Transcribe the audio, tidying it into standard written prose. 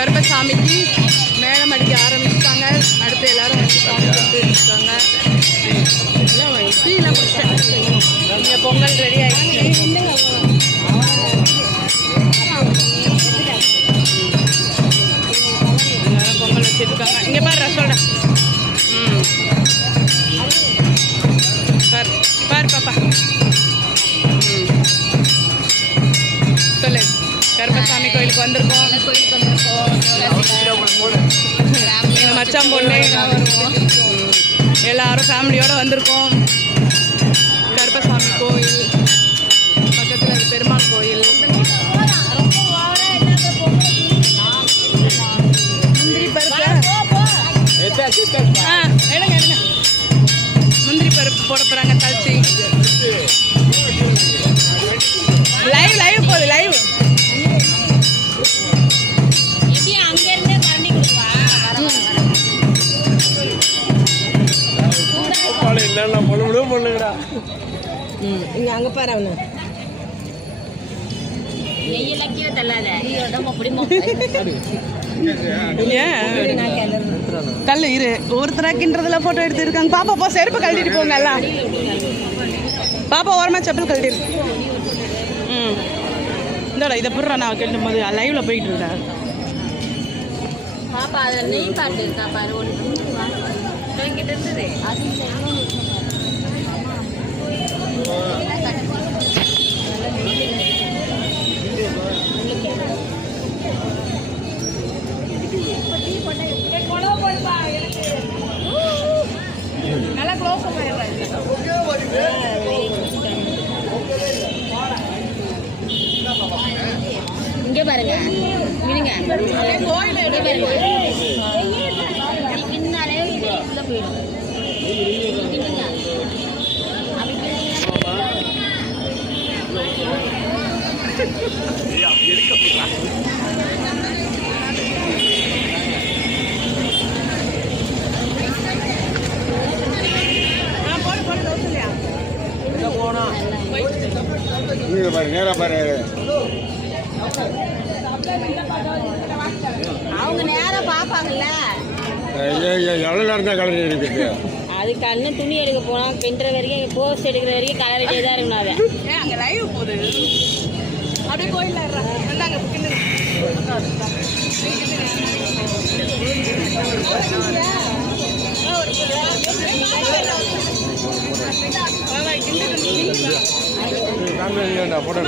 கருப்பசாமிக்கு மேளம் அடிக்க ஆரம்பிச்சிட்டாங்க. அடுத்து எல்லாரும் வந்து சாமி கொடுத்துருக்காங்க. டீலாம் குடிச்சிட்டேன். இங்கே பொங்கல் ரெடி ஆகிடுச்சு. பொங்கல் வச்சுருக்காங்க. இங்கே பாரு சொல்கிறேன். பாரு பாப்பா. சொல்லு. கருப்பசாமி கோயிலுக்கு வந்திருக்கோம். எங்கள் மச்சான் பொண்ணு எல்லாரும் ஃபேமிலியோடு வந்திருக்கோம். கருப்பசாமி கோயில் பக்கத்தில் பெருமாள் கோயில். முந்திரி பருப்பு எடுங்க எடுங்க. முந்திரி பருப்பு போட போகிறாங்க. தாச்சி லைவ் போகுது. லைவ் அங்க பாரு. அவனு கல்லு இரு. ஒருத்தராக்கின்றதுல போட்டோ எடுத்து இருக்காங்க. பாப்பா போ, செருப்பு கழட்டிட்டு போங்க எல்லாம். பாப்பா ஓரமா செப்பல் கழட்டிரு. இந்தோட இதை புடுறா. நான் கேட்டும் போது லைவ்ல போயிட்டு இருக்கேன். பாப்பா அதில் நெய் பாட்டு இருக்கா பாரு. கிட்ட இருந்தது நல்லா க்ளோஸ் இங்கே பாருங்க. இருங்க பின்னாலே உள்ள போயிடும். அவங்க நேரம் பாப்பாங்கல்ல. எவ்வளவு நேரம் தான் கலர் இருக்குது. அது கண்ணு துணி எடுக்க போனா பின்ற வரைக்கும் போஸ்ட் எடுக்கிற வரைக்கும் கலரிட்டே தான் இருக்கணும். அதை அங்க லைவ் போகுது. அப்படியே கோயில்ல போட்டோ